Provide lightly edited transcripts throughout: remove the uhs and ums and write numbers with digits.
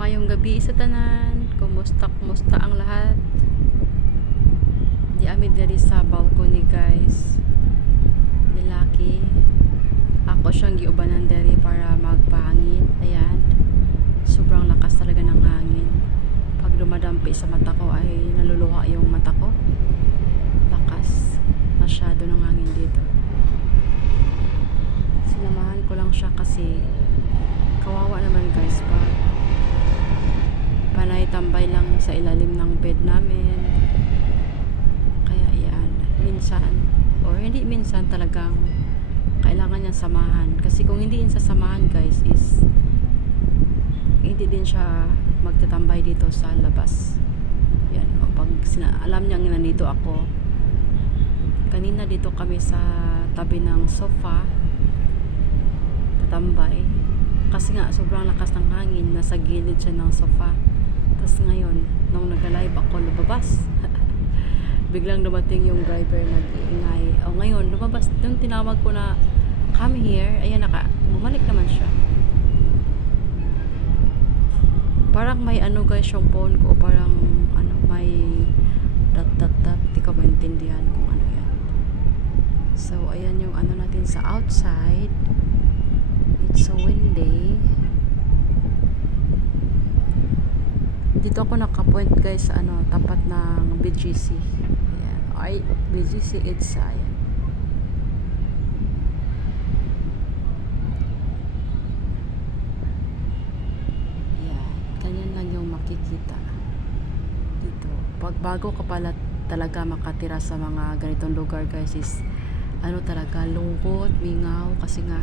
Mayong gabi sa tanan. Kumusta ang lahat? Di amid diri sa balcony guys. Nilaki. Ako siyang giubanan diri para magpahangin. Ayan. Sobrang lakas talaga ng hangin. Pag dumadampi sa mata ko ay naluluha yung mata ko. Lakas. Masyado ng hangin dito. Sinamahan ko lang siya kasi kawawa naman guys pag panay tambay lang sa ilalim ng bed namin. Kaya yan, minsan or hindi minsan talagang kailangan niyang samahan. Kasi kung hindi yun sasamahan guys is hindi din siya magtatambay dito sa labas. Yan, o pag alam niya nga nandito ako. Kanina dito kami sa tabi ng sofa tatambay. Kasi nga sobrang lakas ng hangin, nasa gilid siya ng sofa. Tapos ngayon, nung nag-live ako, lumabas. Biglang dumating yung driver, nag-iingay. O ngayon, lumabas. Yung tinawag ko na, come here. Ayan, bumalik naman siya. Parang may ano guys yung phone ko. Parang may dot. Di ko maintindihan kung ano yan. So, ayan yung natin sa outside. It's so windy. Dito ako nakapoint guys sa tapat ng BGC. Ayan. Ay, BGC EDSA. Ayan. Ayan. Ganyan lang yung makikita dito. Pag bago ka pala talaga makatira sa mga ganitong lugar guys is talaga lungkot, mingaw kasi nga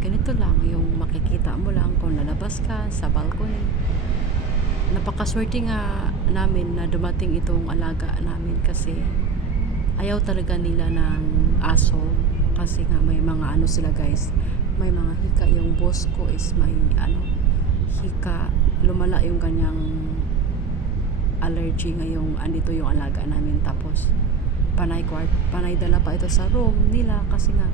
ganito lang yung makikita mo lang kung lalabas ka sa balcony. Napakaswerte nga namin na dumating itong alaga namin kasi ayaw talaga nila ng aso kasi nga may mga sila guys, may mga hika. Yung boss ko is may hika, lumala yung kanyang allergy ngayong andito yung alaga namin. Tapos panay dala pa ito sa room nila kasi nga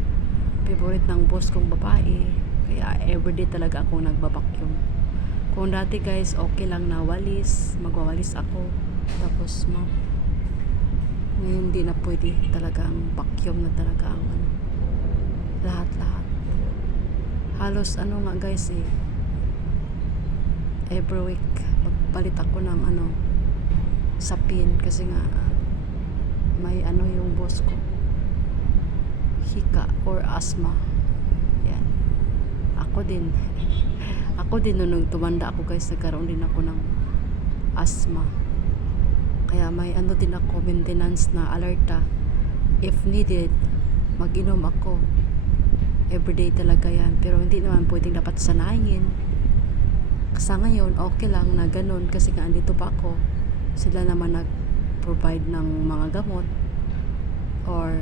favorite ng boss kong babae. Kaya everyday talaga ako nagbabacuum. Kung dati guys, okay lang na walis, magwawalis ako. Tapos mop. Ngayon hindi na pwede talagang vacuum na talaga ang lahat. Halos nga guys every week magpalit ako ng sapin kasi nga may yung boss ko hika or asthma. Yan. Ako din nung tumanda ako guys, nagkaroon din ako ng asthma. Kaya may din ako maintenance na alerta. If needed, mag-inom ako. Everyday talaga yan. Pero hindi naman pwedeng dapat sanayin. Sa ngayon, okay lang na ganun kasi nga andito pa ako. Sila naman nag-provide ng mga gamot or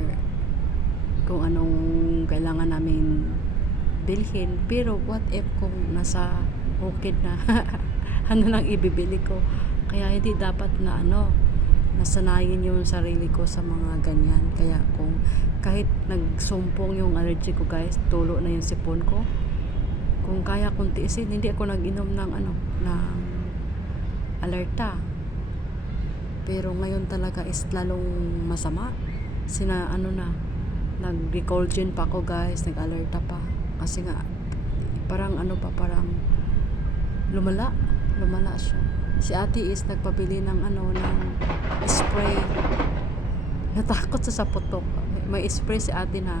kung anong kailangan namin bilhin. Pero what if kung nasa bukid na nang ibibili ko. Kaya hindi dapat na nasanayin yung sarili ko sa mga ganyan. Kaya kung kahit nagsumpong yung allergy ko guys, tulo na yung sipon ko, kung kaya kong tiisin, hindi ako nag-inom ng ng alerta. Pero ngayon talaga is lalong masama. Nag-recall gin pa ako guys, nag-alerta pa kasi nga parang parang lumala siya. Si ate is nagpabili ng ng spray. Natakot sa putok. May spray si ate na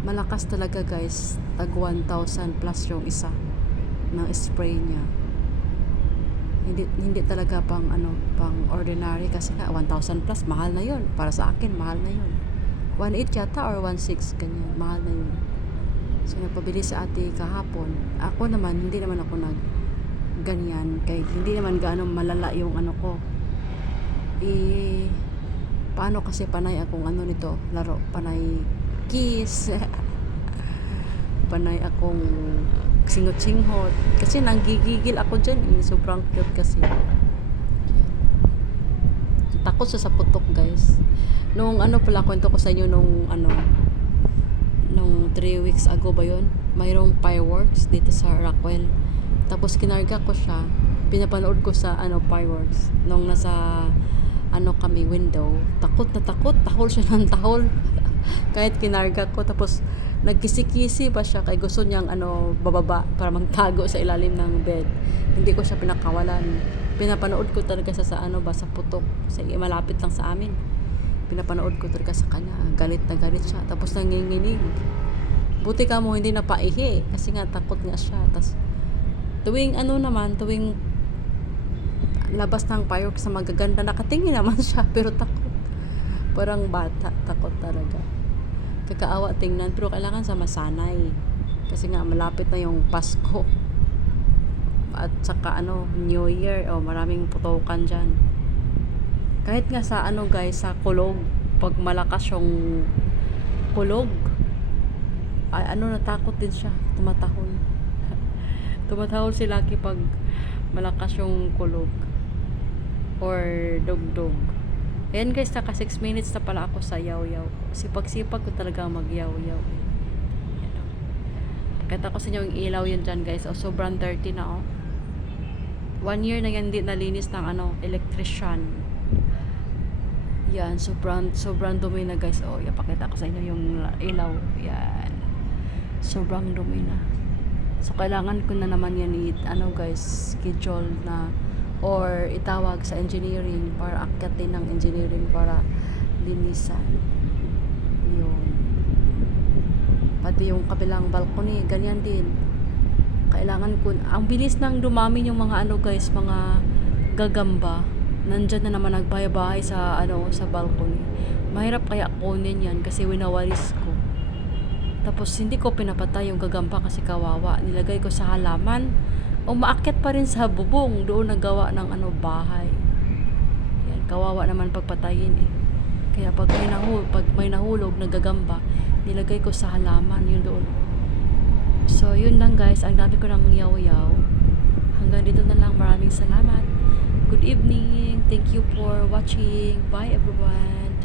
malakas talaga guys, tag 1,000 plus yung isa ng spray niya. Hindi talaga pang ordinary kasi nga 1,000 plus, mahal na yun. Para sa akin mahal na yun. 1.8 yata or 1.6 ganyan, mahal na yun. So nagpabili sa ate kahapon. Ako naman, hindi naman ako ganyan, kaya hindi naman gaano malala yung ko. Paano kasi panay akong nito, laro, panay kiss. Panay akong singot-singhot. Kasi nanggigigil ako dyan sobrang cute kasi. Takot sa putok guys. Nung pala kwento ko sa inyo nung nung 3 weeks ago ba yun, mayroong fireworks dito sa Rockwell. Tapos kinarga ko siya, pinapanood ko sa fireworks nung nasa kami window. Takot na takot, tahol siya ng tahol. Kahit kinarga ko, tapos nagkisi-kisi pa siya kay gusto niyang bababa para magtago sa ilalim ng bed. Hindi ko siya pinakawalan. Pinapanood ko talaga sa sa putok, sa malapit lang sa amin. Pinapanood ko talaga sa kanya. Galit na galit siya. Tapos nanginginig. Buti ka mo hindi napaihi kasi nga takot nga siya. Tapos tuwing tuwing labas ng fireworks sa magaganda, nakatingin naman siya pero takot. Parang bata, takot talaga. Kakaawa tingnan pero kailangan sa masanay. Kasi nga malapit na yung Pasko. At saka New Year, maraming putukan diyan. Kahit nga sa guys, sa kulog, pag malakas yung kulog, ay natakot din siya, tumatahol. Tumatahol si Lucky pag malakas yung kulog or dugdug. Ayan guys, naka 6 minutes na pala ako sa yaw-yaw. Sipag-sipag ko talaga mag-yaw-yaw. Yan o. Pakita ko sa inyo yung ilaw yan dyan guys. Sobrang dirty na 1 year na yan hindi nalinis ng electrician. Yan, sobrang dumi na guys. Ipakita ko sa inyo yung ilaw. Yan. Sobrang dumi na. So kailangan ko na naman yan guys, schedule na or itawag sa engineering para akyatin ng engineering para linisan. Yun. Pati yung kabilang balcony, ganyan din. Kailangan ko, ang bilis nang dumami yung mga guys, mga gagamba. Nandyan na naman nagbahay-bahay sa sa balcony. Mahirap kaya kunin yan kasi winawalis ko. Tapos hindi ko pinapatay yung gagamba kasi kawawa. Nilagay ko sa halaman. Umaakyat pa rin sa bubong doon nagawa ng bahay. Yan, kawawa naman pagpatayin Kaya pag may nahulog na gagamba, nilagay ko sa halaman yun doon. So yun lang guys, ang dami ko ng yaw-yaw. Hanggang dito na lang, maraming salamat. Good evening. Thank you for watching. Bye everyone.